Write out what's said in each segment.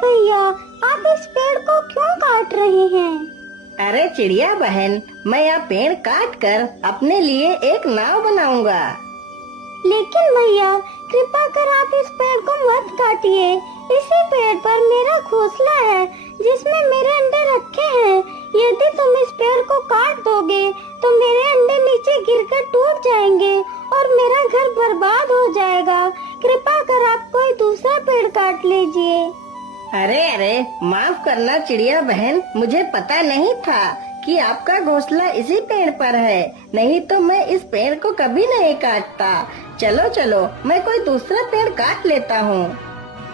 भैया, आप इस पेड़ को क्यों काट रहे हैं? अरे चिड़िया बहन, मैं यह पेड़ काट कर अपने लिए एक नाव बनाऊंगा। लेकिन भैया, कृपा कर आप इस पेड़ को मत काटिए। इसी पेड़ पर मेरा घोंसला है जिसमें मेरे अंडे रखे हैं। यदि तुम इस पेड़ को काट दोगे तो मेरे अंडे नीचे गिरकर टूट जाएंगे और मेरा घर बर्बाद हो जाएगा। कृपा कर आप कोई दूसरा पेड़ काट लीजिए। अरे अरे, माफ करना चिड़िया बहन, मुझे पता नहीं था कि आपका घोंसला इसी पेड़ पर है। नहीं तो मैं इस पेड़ को कभी नहीं काटता। चलो चलो, मैं कोई दूसरा पेड़ काट लेता हूँ।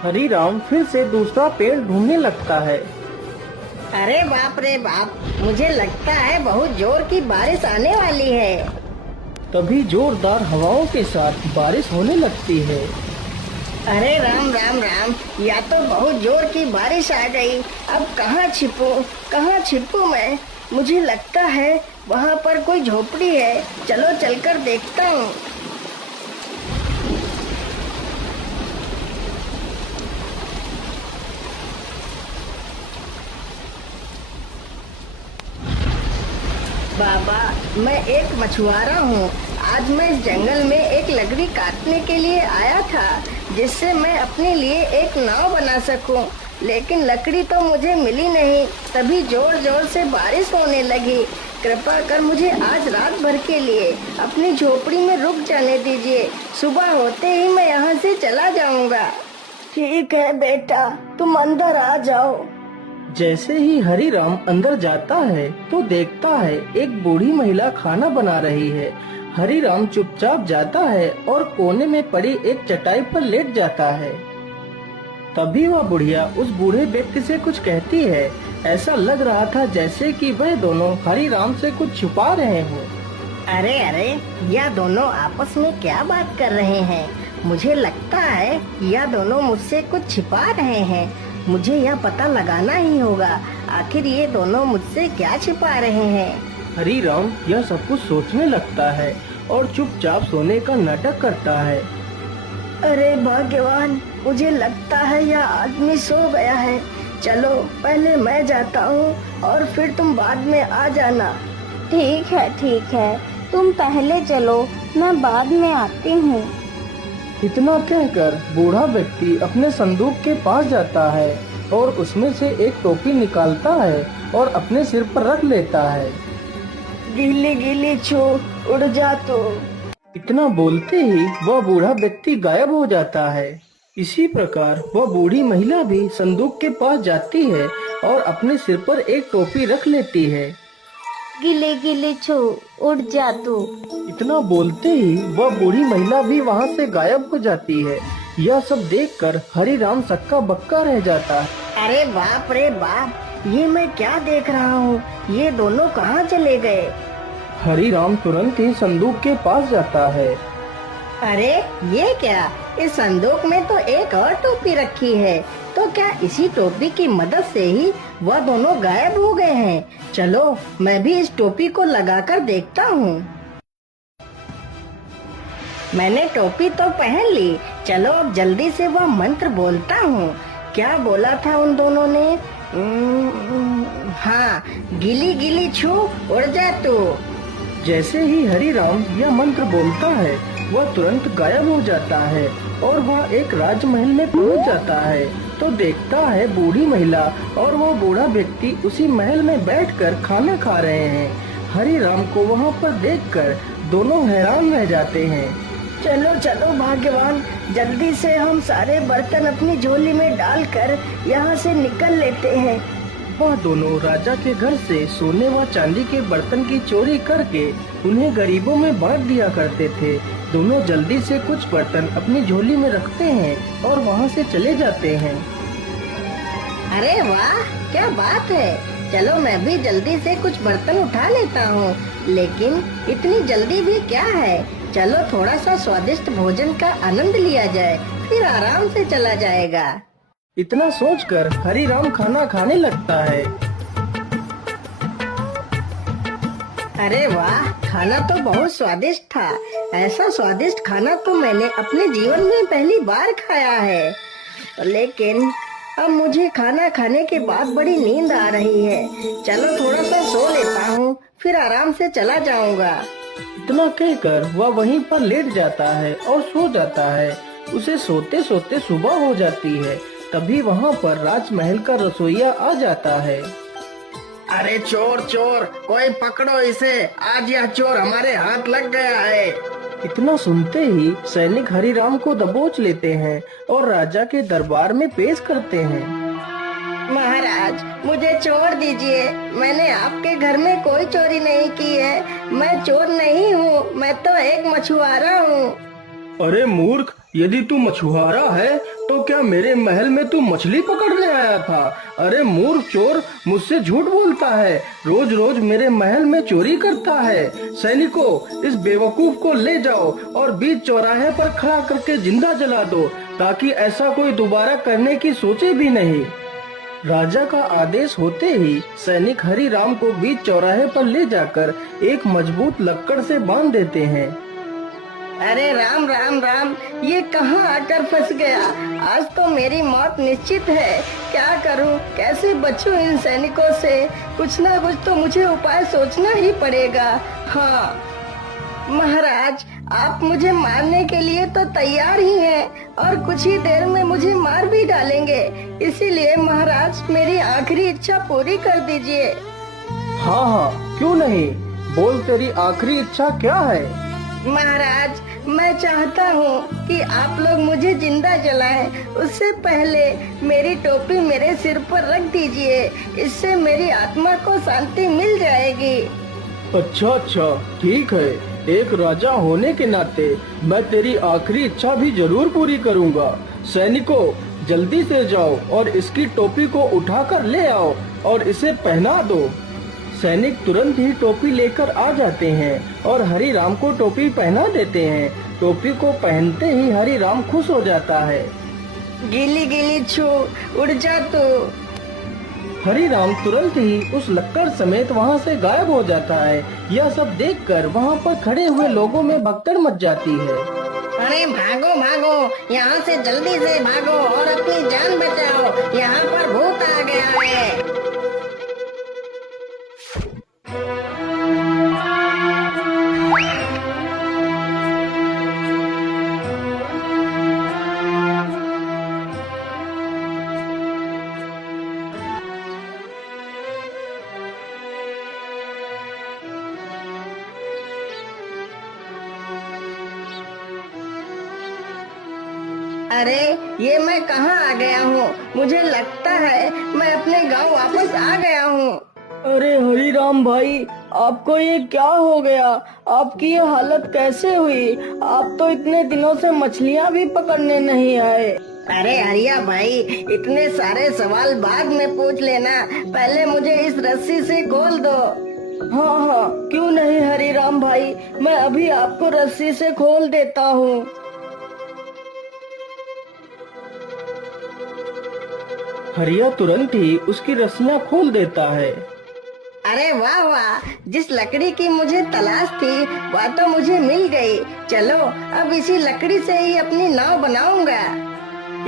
हरीराम फिर से दूसरा पेड़ ढूंढने लगता है। अरे बाप रे बाप, मुझे लगता है बहुत जोर की बारिश आने वाली है। तभी जोरदार हवाओं के साथ बारिश होने लगती है। अरे राम राम राम, या तो बहुत जोर की बारिश आ गई। अब कहाँ छिपूं मैं? मुझे लगता है वहाँ पर कोई झोपड़ी है। चलो चलकर देखता हूँ। बाबा, मैं एक मछुआरा हूँ। आज मैं इस जंगल में एक लकड़ी काटने के लिए आया था जिससे मैं अपने लिए एक नाव बना सकूं। लेकिन लकड़ी तो मुझे मिली नहीं। तभी जोर जोर से बारिश होने लगी। कृपा कर मुझे आज रात भर के लिए अपनी झोपड़ी में रुक जाने दीजिए। सुबह होते ही मैं यहाँ से चला जाऊंगा। ठीक है बेटा, तुम अंदर आ जाओ। जैसे ही हरीराम अंदर जाता है तो देखता है एक बूढ़ी महिला खाना बना रही है। हरीराम चुपचाप जाता है और कोने में पड़ी एक चटाई पर लेट जाता है। तभी वह बुढ़िया उस बूढ़े व्यक्ति से कुछ कहती है। ऐसा लग रहा था जैसे कि वह दोनों हरीराम से कुछ छुपा रहे हों। अरे अरे, यह दोनों आपस में क्या बात कर रहे हैं? मुझे लगता है यह दोनों मुझसे कुछ छिपा रहे हैं। मुझे यह पता लगाना ही होगा, आखिर ये दोनों मुझसे क्या छिपा रहे हैं। हरीराम यह सब कुछ सोचने लगता है और चुपचाप सोने का नाटक करता है। अरे भाग्यवान, मुझे लगता है यह आदमी सो गया है। चलो पहले मैं जाता हूँ और फिर तुम बाद में आ जाना। ठीक है, तुम पहले चलो, मैं बाद में आती हूँ। इतना कहकर बूढ़ा व्यक्ति अपने संदूक के पास जाता है और उसमें से एक टोपी निकालता है और अपने सिर पर रख लेता है। गीली गीली छू उड़ जा तू। इतना बोलते ही वह बूढ़ा व्यक्ति गायब हो जाता है। इसी प्रकार वह बूढ़ी महिला भी संदूक के पास जाती है और अपने सिर पर एक टोपी रख लेती है। गिले गिले छू उड़ जा तू। इतना बोलते ही वह बूढ़ी महिला भी वहाँ से गायब हो जाती है। यह सब देखकर हरीराम सक्का बक्का रह जाता है। अरे बाप रे बाप, ये मैं क्या देख रहा हूँ? ये दोनों कहाँ चले गए? हरीराम तुरंत ही संदूक के पास जाता है। अरे ये क्या? इस संदूक में तो एक और टोपी रखी है। तो क्या इसी टोपी की मदद से ही वह दोनों गायब हो गए हैं? चलो मैं भी इस टोपी को लगाकर देखता हूँ। मैंने टोपी तो पहन ली। चलो अब जल्दी से वह मंत्र बोलता हूँ। क्या बोला था उन दोनों ने? हाँ, गिली गिली छू उड़ जा तू। जैसे ही हरीराम यह मंत्र बोलता है वह तुरंत गायब हो जाता है और वह एक राजमहल में पहुंच जाता है। तो देखता है बूढ़ी महिला और वह बूढ़ा व्यक्ति उसी महल में बैठकर खाना खा रहे हैं। हरीराम को वहां पर देखकर दोनों हैरान रह जाते हैं। चलो चलो भाग्यवान, जल्दी से हम सारे बर्तन अपनी झोली में डालकर यहाँ से निकल लेते हैं। वह दोनों राजा के घर से सोने व चांदी के बर्तन की चोरी करके उन्हें गरीबों में बांट दिया करते थे। दोनों जल्दी से कुछ बर्तन अपनी झोली में रखते हैं और वहाँ से चले जाते हैं। अरे वाह, क्या बात है! चलो मैं भी जल्दी से कुछ बर्तन उठा लेता हूँ। लेकिन इतनी जल्दी भी क्या है? चलो थोड़ा सा स्वादिष्ट भोजन का आनंद लिया जाए, फिर आराम से चला जाएगा। इतना सोचकर हरीराम खाना खाने लगता है। अरे वाह, खाना तो बहुत स्वादिष्ट था। ऐसा स्वादिष्ट खाना तो मैंने अपने जीवन में पहली बार खाया है। लेकिन अब मुझे खाना खाने के बाद बड़ी नींद आ रही है। चलो थोड़ा सा सो लेता हूँ, फिर आराम से चला जाऊंगा। इतना कहकर वह वहीं पर लेट जाता है और सो जाता है। उसे सोते सोते सुबह हो जाती है। तभी वहाँ पर राजमहल का रसोइया आ जाता है। अरे चोर चोर, कोई पकड़ो इसे, आज यह चोर हमारे हाथ लग गया है। इतना सुनते ही सैनिक हरिराम को दबोच लेते हैं और राजा के दरबार में पेश करते हैं। महाराज, मुझे छोड़ दीजिए। मैंने आपके घर में कोई चोरी नहीं की है। मैं चोर नहीं हूँ, मैं तो एक मछुआरा हूँ। अरे मूर्ख, यदि तू मछुआरा है तो क्या मेरे महल में तू मछली पकड़ने आया था? अरे मूर्ख चोर, मुझसे झूठ बोलता है, रोज रोज मेरे महल में चोरी करता है। सैनिकों, इस बेवकूफ को ले जाओ और बीच चौराहे पर खड़ा करके जिंदा जला दो, ताकि ऐसा कोई दोबारा करने की सोचे भी नहीं। राजा का आदेश होते ही सैनिक हरिराम को बीच चौराहे पर ले जाकर एक मजबूत लक्कड़ से बांध देते हैं। अरे राम राम राम, ये कहाँ आकर फंस गया? आज तो मेरी मौत निश्चित है। क्या करूं, कैसे बचूं इन सैनिकों से? कुछ ना कुछ तो मुझे उपाय सोचना ही पड़ेगा। हाँ महाराज, आप मुझे मारने के लिए तो तैयार ही हैं और कुछ ही देर में मुझे मार भी डालेंगे। इसीलिए महाराज, मेरी आखिरी इच्छा पूरी कर दीजिए। हाँ हाँ, क्यों नहीं, बोल तेरी आखिरी इच्छा क्या है? महाराज, मैं चाहता हूँ कि आप लोग मुझे जिंदा जलाएं। उससे पहले मेरी टोपी मेरे सिर पर रख दीजिए, इससे मेरी आत्मा को शांति मिल जाएगी। अच्छा अच्छा, ठीक है। एक राजा होने के नाते मैं तेरी आखिरी इच्छा भी जरूर पूरी करूँगा। सैनिकों, जल्दी से जाओ और इसकी टोपी को उठाकर ले आओ और इसे पहना दो। सैनिक तुरंत ही टोपी लेकर आ जाते हैं और हरिराम को टोपी पहना देते हैं। टोपी को पहनते ही हरिराम खुश हो जाता है। गीली गीली छू, उड़ जा तू। हरिराम तुरंत ही उस लक्कड़ समेत वहाँ से गायब हो जाता है। यह सब देखकर वहाँ पर खड़े हुए लोगों में भगदड़ मच जाती है। अरे भागो भागो, यहाँ से जल्दी से भागो और अपनी जान बचाओ, यहाँ पर भूत आ गया है। अरे ये मैं कहाँ आ गया हूँ? मुझे लगता है मैं अपने गांव वापस आ गया हूँ। अरे हरिराम भाई, आपको ये क्या हो गया? आपकी ये हालत कैसे हुई? आप तो इतने दिनों से मछलियाँ भी पकड़ने नहीं आए। अरे हरिया भाई, इतने सारे सवाल बाद में पूछ लेना, पहले मुझे इस रस्सी से खोल दो। हाँ हाँ, क्यों नहीं हरिराम भाई, मैं अभी आपको रस्सी से खोल देता हूँ। हरिया तुरंत ही उसकी रस्सियाँ खोल देता है। अरे वाह वाह, जिस लकड़ी की मुझे तलाश थी वह तो मुझे मिल गई। चलो अब इसी लकड़ी से ही अपनी नाव बनाऊंगा।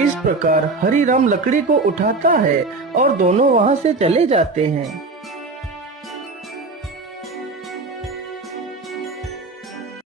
इस प्रकार हरिराम लकड़ी को उठाता है और दोनों वहाँ से चले जाते हैं।